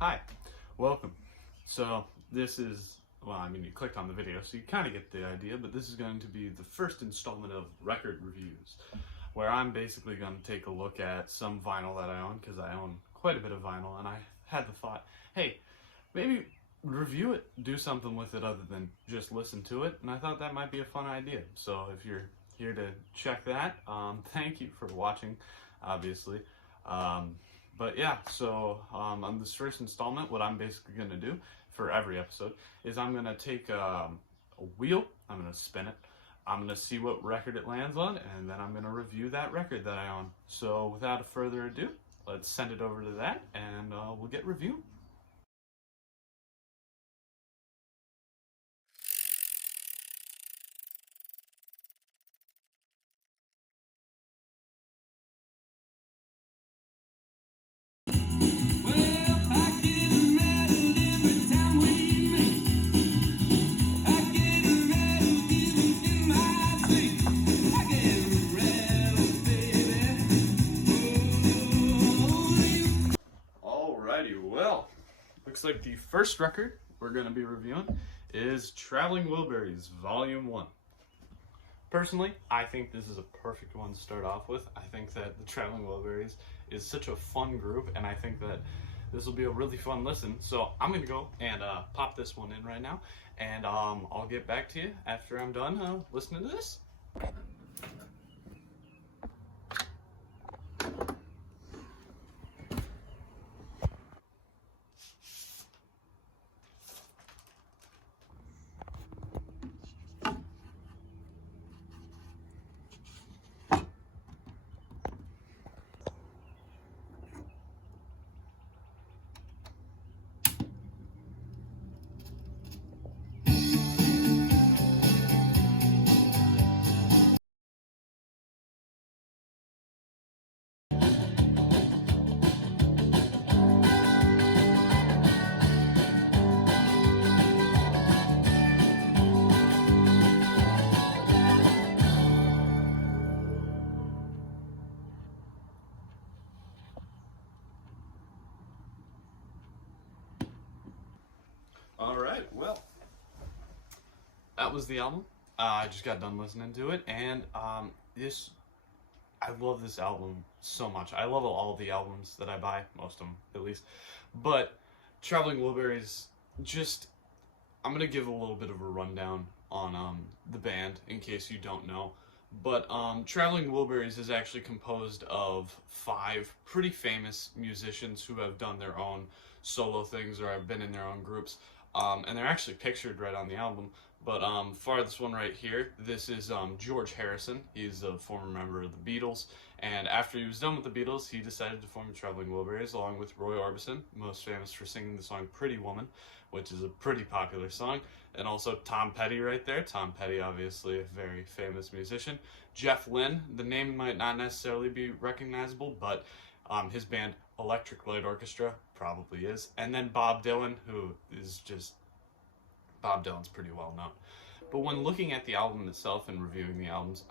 Hi, welcome. So this is, you clicked on the video, so you kind of get the idea, but this is going to be the first installment of record reviews, where I'm basically going to take a look at some vinyl that I own, because I own quite a bit of vinyl, and I had the thought, hey, maybe review it, do something with it other than just listen to it, and I thought that might be a fun idea. So if you're here to check that, thank you for watching, obviously. But yeah, so on this first installment, what I'm basically going to do for every episode is I'm going to take a wheel, I'm going to spin it, I'm going to see what record it lands on, and then I'm going to review that record that I own. So without further ado, let's send it over to that, and we'll get reviewed. Alrighty, well, looks like the first record we're going to be reviewing is Traveling Wilburys Volume 1. Personally, I think this is a perfect one to start off with. I think that the Traveling Wilburys is such a fun group, and I think that this will be a really fun listen. So I'm going to go and pop this one in right now, and I'll get back to you after I'm done listening to this. Alright, well, that was the album. I just got done listening to it, and I love this album so much. I love all the albums that I buy, most of them at least. But Traveling Wilburys, I'm going to give a little bit of a rundown on the band in case you don't know. But Traveling Wilburys is actually composed of 5 pretty famous musicians who have done their own solo things or have been in their own groups. And they're actually pictured right on the album. But for this one right here, this is George Harrison. He's a former member of the Beatles. And after he was done with the Beatles, he decided to form the Traveling Wilburys along with Roy Orbison, most famous for singing the song Pretty Woman, which is a pretty popular song. And also Tom Petty right there. Tom Petty, obviously a very famous musician. Jeff Lynne, the name might not necessarily be recognizable, but his band Electric Light Orchestra probably is. And then Bob Dylan, who is just... Bob Dylan's pretty well known. But when looking at the album itself and reviewing the albums,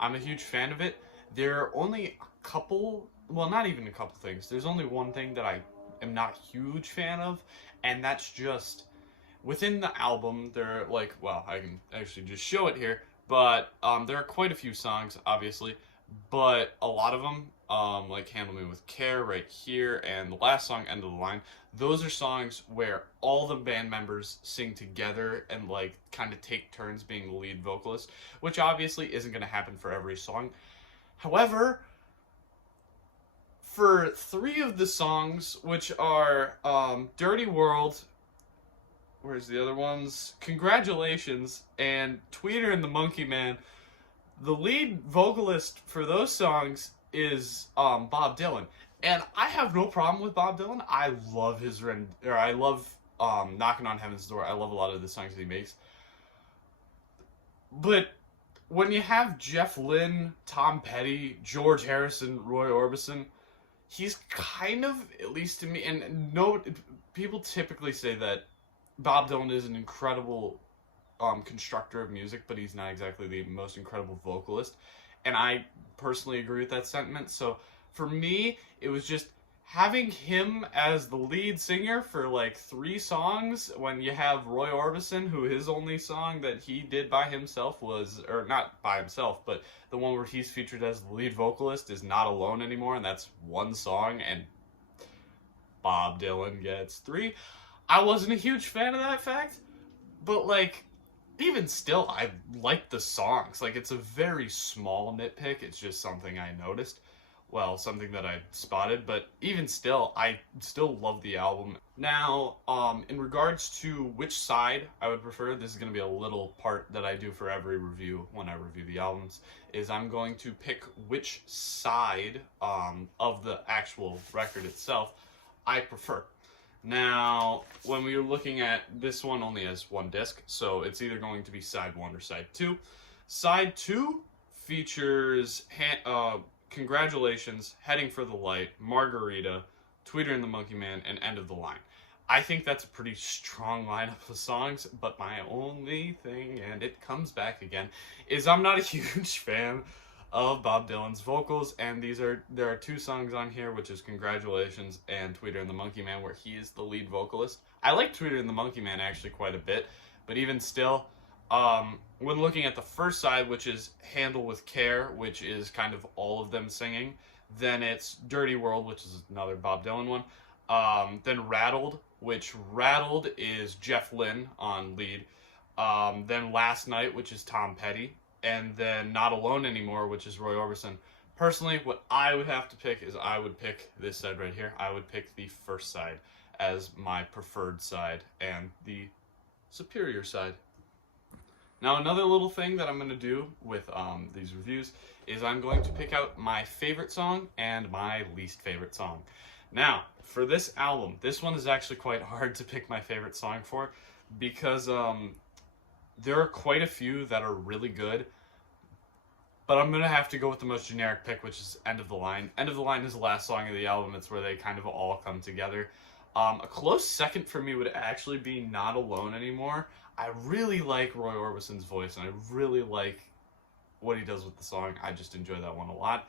I'm a huge fan of it. There are only a couple, well, not even a couple things. There's only one thing that I am not a huge fan of, and that's just within the album, there are I can actually just show it here, but there are quite a few songs, obviously, but a lot of them, like Handle Me With Care right here, and the last song, End of the Line, those are songs where all the band members sing together and kind of take turns being the lead vocalist, which obviously isn't going to happen for every song. However, for 3 of the songs, which are Dirty World, where's the other ones? Congratulations, and Tweeter and the Monkey Man, the lead vocalist for those songs is Bob Dylan. And I have no problem with Bob Dylan. I love Knocking on Heaven's Door. I love a lot of the songs that he makes. But when you have Jeff Lynne, Tom Petty, George Harrison, Roy Orbison, he's kind of, at least to me, and no, people typically say that Bob Dylan is an incredible constructor of music, but he's not exactly the most incredible vocalist. And I personally agree with that sentiment. So for me, it was just having him as the lead singer for like 3 songs when you have Roy Orbison, who his only song that he did by himself was, or not by himself, but the one where he's featured as the lead vocalist is Not Alone Anymore, and that's 1 song, and Bob Dylan gets 3. I wasn't a huge fan of that fact, but like, even still, I like the songs. Like, it's a very small nitpick, it's just something I noticed. Well, something that I spotted, but even still, I still love the album. Now, in regards to which side I would prefer, this is going to be a little part that I do for every review when I review the albums, is I'm going to pick which side of the actual record itself I prefer. Now, when we were looking at this one, only has 1 disc, so it's either going to be side 1 or side 2. Side 2 features Congratulations, Heading for the Light, Margarita, Tweeter and the Monkey Man, and End of the Line. I think that's a pretty strong lineup of songs, but my only thing, and it comes back again, is I'm not a huge fan of Bob Dylan's vocals, and there are 2 songs on here, which is Congratulations and Tweeter and the Monkey Man, where he is the lead vocalist. I like Tweeter and the Monkey Man actually quite a bit, but even still, when looking at the first side, which is Handle with Care, which is kind of all of them singing, then it's Dirty World, which is another Bob Dylan one, then Rattled, which Rattled is Jeff Lynne on lead, then Last Night, which is Tom Petty, and then Not Alone Anymore, which is Roy Orbison. Personally, what I would have to pick is I would pick this side right here. I would pick the first side as my preferred side and the superior side. Now, another little thing that I'm going to do with these reviews is I'm going to pick out my favorite song and my least favorite song. Now, for this album, this one is actually quite hard to pick my favorite song for, because there are quite a few that are really good, but I'm going to have to go with the most generic pick, which is End of the Line. End of the Line is the last song of the album. It's where they kind of all come together. A close second for me would actually be Not Alone Anymore. I really like Roy Orbison's voice, and I really like what he does with the song. I just enjoy that one a lot.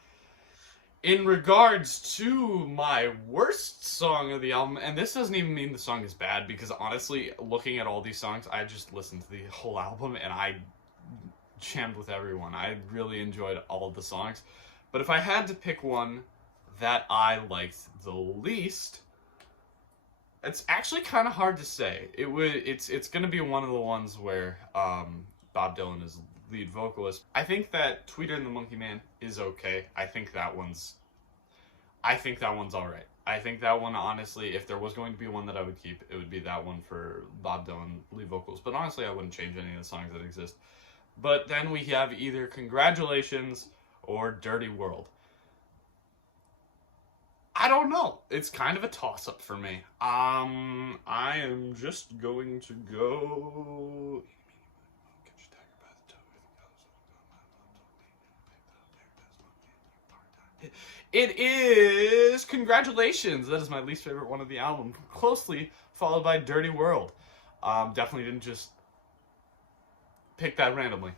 In regards to my worst song of the album, and this doesn't even mean the song is bad, because honestly, looking at all these songs, I just listened to the whole album, and I jammed with everyone. I really enjoyed all of the songs. But if I had to pick one that I liked the least, it's actually kind of hard to say. It's going to be one of the ones where Bob Dylan is lead vocalist. I think that Tweeter and the Monkey Man is okay. I think that one's all right. I think that one, honestly, if there was going to be one that I would keep, it would be that one for Bob Dylan lead vocals. But honestly, I wouldn't change any of the songs that exist. But then we have either Congratulations or Dirty World. I don't know. It's kind of a toss-up for me. I am just going to go... It is Congratulations. That is my least favorite one of the album. Closely followed by Dirty World. Definitely didn't just pick that randomly.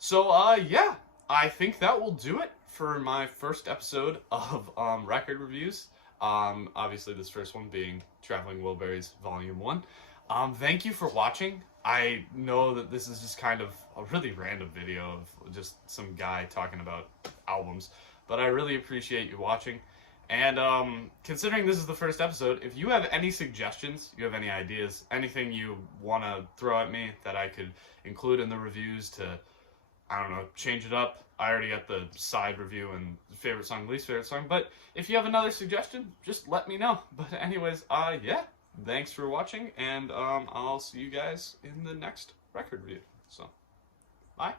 So, yeah. I think that will do it for my first episode of record reviews. Obviously this first one being Traveling Wilburys Volume 1. Thank you for watching. I know that this is just kind of a really random video of just some guy talking about albums, but I really appreciate you watching. And considering this is the first episode, if you have any suggestions, you have any ideas, anything you want to throw at me that I could include in the reviews to, I don't know, change it up. I already got the side review and favorite song, least favorite song, but if you have another suggestion, just let me know. But anyways, yeah, thanks for watching, and I'll see you guys in the next record review. So, bye.